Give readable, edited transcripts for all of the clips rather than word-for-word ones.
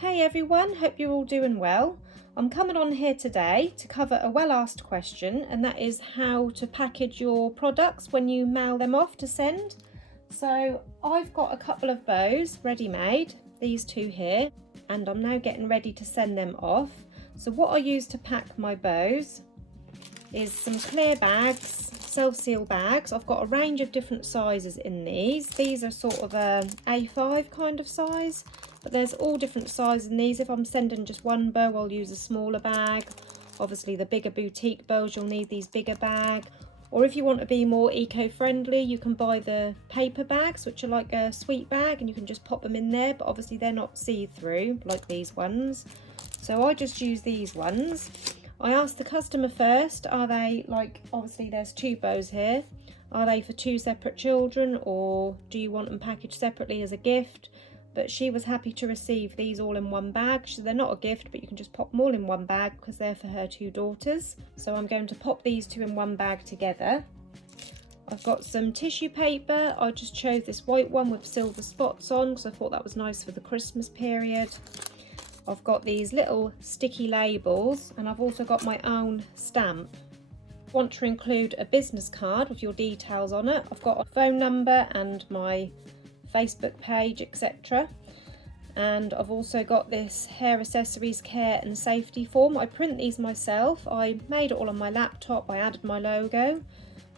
Hey everyone, hope you're all doing well. I'm coming on here today to cover a well asked question, and that is how to package your products when you mail them off to send. So I've got a couple of bows ready made, these two here, and I'm now getting ready to send them off. So what I use to pack my bows is some clear bags, self-seal bags. I've got a range of different sizes in these. These are sort of a A5 kind of size, but there's all different sizes in these. If I'm sending just one bow, I'll use a smaller bag. Obviously the bigger boutique bows, you'll need these bigger bag. Or if you want to be more eco-friendly, you can buy the paper bags, which are like a sweet bag, and you can just pop them in there, but obviously they're not see-through like these ones. So I just use these ones. I asked the customer first, are they, like, obviously there's two bows here, are they for two separate children, or do you want them packaged separately as a gift? But she was happy to receive these all in one bag. So they're not a gift, but you can just pop them all in one bag because they're for her two daughters. So I'm going to pop these two in one bag together. I've got some tissue paper. I just chose this white one with silver spots on because I thought that was nice for the Christmas period. I've got these little sticky labels, and I've also got my own stamp. I want to include a business card with your details on it. I've got a phone number and my Facebook page, etc. And I've also got this hair accessories care and safety form. I print these myself. I made it all on my laptop. I added my logo.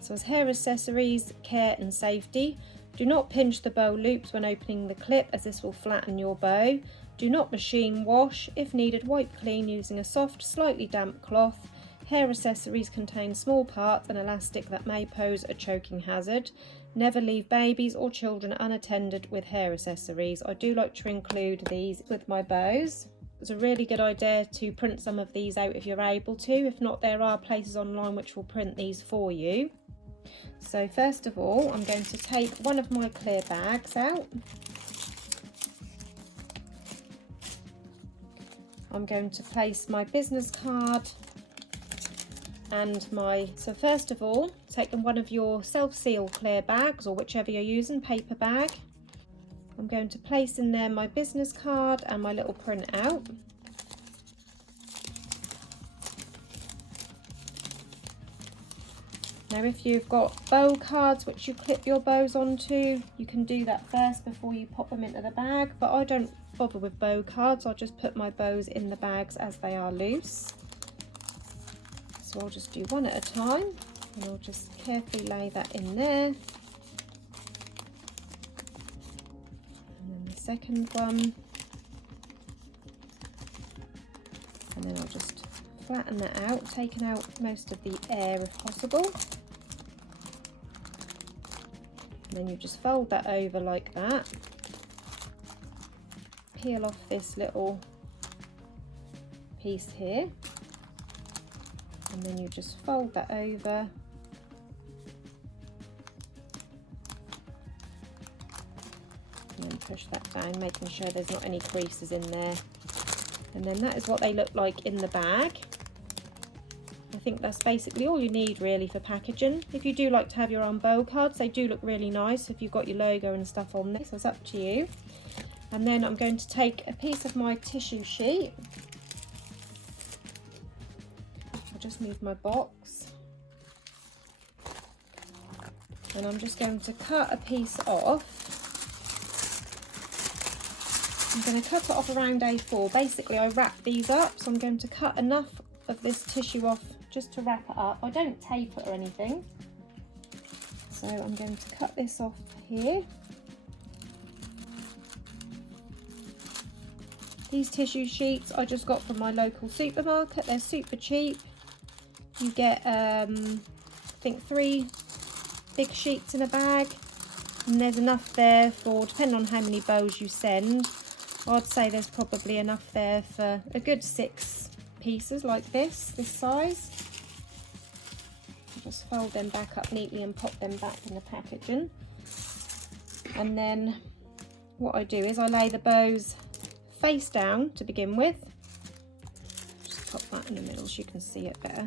So it's hair accessories care and safety. Do not pinch the bow loops when opening the clip, as this will flatten your bow. Do not machine wash. If needed, wipe clean using a soft, slightly damp cloth. Hair accessories contain small parts and elastic that may pose a choking hazard. Never leave babies or children unattended with hair accessories. I do like to include these with my bows. It's a really good idea to print some of these out if you're able to. If not, there are places online which will print these for you. So first of all, I'm going to take one of my clear bags out. I'm going to place my business card and so first of all, taking one of your self-seal clear bags, or whichever you're using, paper bag. I'm going to place in there my business card and my little printout. Now if you've got bow cards which you clip your bows onto, you can do that first before you pop them into the bag, but I don't bother with bow cards. I'll just put my bows in the bags as they are loose. So I'll just do one at a time, and I'll just carefully lay that in there. And then the second one. And then I'll just flatten that out, taking out most of the air if possible. And then you just fold that over like that. Peel off this little piece here. And then you just fold that over. And then push that down, making sure there's not any creases in there. And then that is what they look like in the bag. I think that's basically all you need really for packaging. If you do like to have your own bow cards, they do look really nice if you've got your logo and stuff on this, so it's up to you. And then I'm going to take a piece of my tissue sheet. I'll just move my box. And I'm just going to cut a piece off. I'm going to cut it off around A4. Basically, I wrap these up, so I'm going to cut enough of this tissue off just to wrap it up. I don't tape it or anything. So I'm going to cut this off here. These tissue sheets I just got from my local supermarket. They're super cheap. You get, I think 3 big sheets in a bag. And there's enough there for, depending on how many bows you send, I'd say there's probably enough there for a good 6 pieces like this size. Just fold them back up neatly and pop them back in the packaging. And then what I do is I lay the bows face down to begin with. Just pop that in the middle so you can see it better.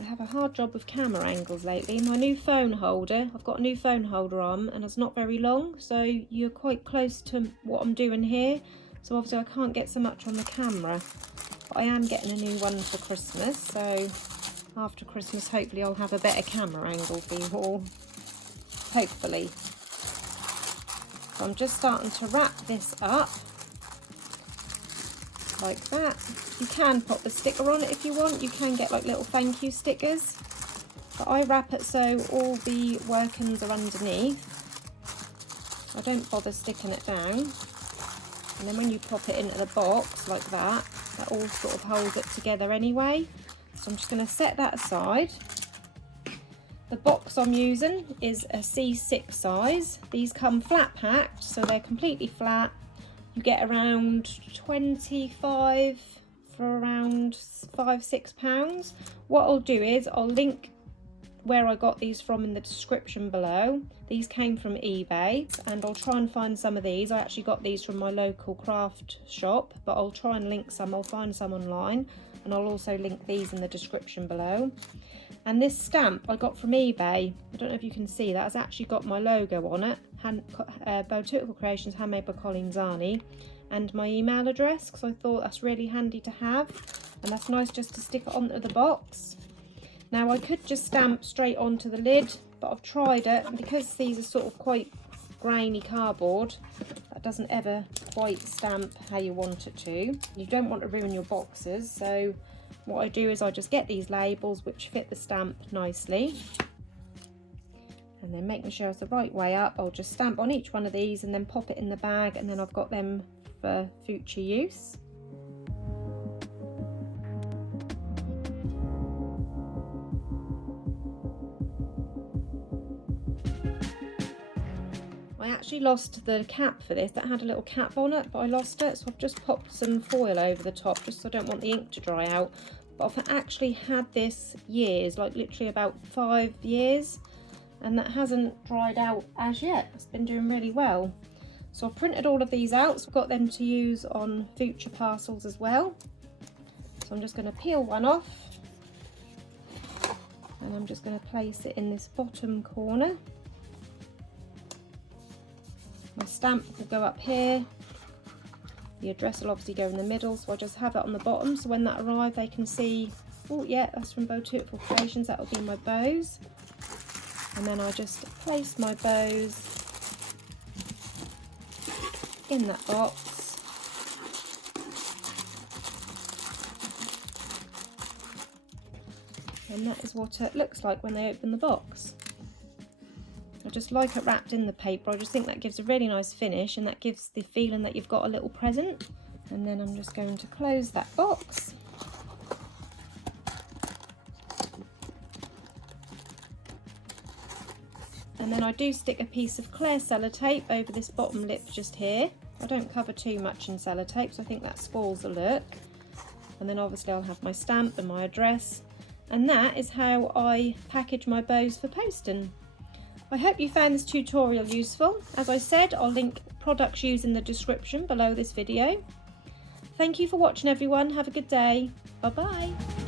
I have a hard job with camera angles lately. My new phone holder, I've got a new phone holder on and it's not very long, so you're quite close to what I'm doing here. so obviously I can't get so much on the camera, but I am getting a new one for Christmas, so after Christmas hopefully I'll have a better camera angle for you all, hopefully. So I'm just starting to wrap this up like that. You can pop the sticker on it if you want, you can get like little thank you stickers, but I wrap it so all the workings are underneath. I don't bother sticking it down, and then when you pop it into the box like that, that all sort of holds it together anyway. So I'm just going to set that aside. The box I'm using is a C6 size. These come flat packed, so they're completely flat. You get around 25 for around £5–6. What I'll do is I'll link where I got these from in the description below. These came from eBay, and I'll try and find some of these. I actually got these from my local craft shop, but I'll try and link some. I'll find some online, and I'll also link these in the description below. And this stamp I got from eBay, I don't know if you can see that, has actually got my logo on it, BowTutuful Creations, handmade by Colleen Zani, and my email address, because I thought that's really handy to have, and that's nice just to stick it onto the box. Now I could just stamp straight onto the lid, but I've tried it, and because these are sort of quite grainy cardboard, that doesn't ever quite stamp how you want it to. You don't want to ruin your boxes, so what I do is I just get these labels which fit the stamp nicely, and then making sure it's the right way up, I'll just stamp on each one of these and then pop it in the bag, and then I've got them for future use. I actually lost the cap for this, that had a little cap on it, but I lost it, so I've just popped some foil over the top just so I don't want the ink to dry out. But I've actually had this years, like literally about 5 years, and that hasn't dried out as yet. It's been doing really well. So I've printed all of these out, so I've got them to use on future parcels as well. So I'm just going to peel one off, and I'm just going to place it in this bottom corner. My stamp will go up here, the address will obviously go in the middle, so I just have it on the bottom, so when that arrives they can see, oh yeah, that's from BowTutuful Creations, that will be my bows. And then I just place my bows in that box. And that is what it looks like when they open the box. I just like it wrapped in the paper. I just think that gives a really nice finish, and that gives the feeling that you've got a little present. And then I'm just going to close that box. And then I do stick a piece of clear sellotape over this bottom lip just here. I don't cover too much in sellotape, so I think that spoils the look. And then obviously I'll have my stamp and my address. And that is how I package my bows for posting. I hope you found this tutorial useful. As I said, I'll link products used in the description below this video. Thank you for watching everyone. Have a good day. Bye bye.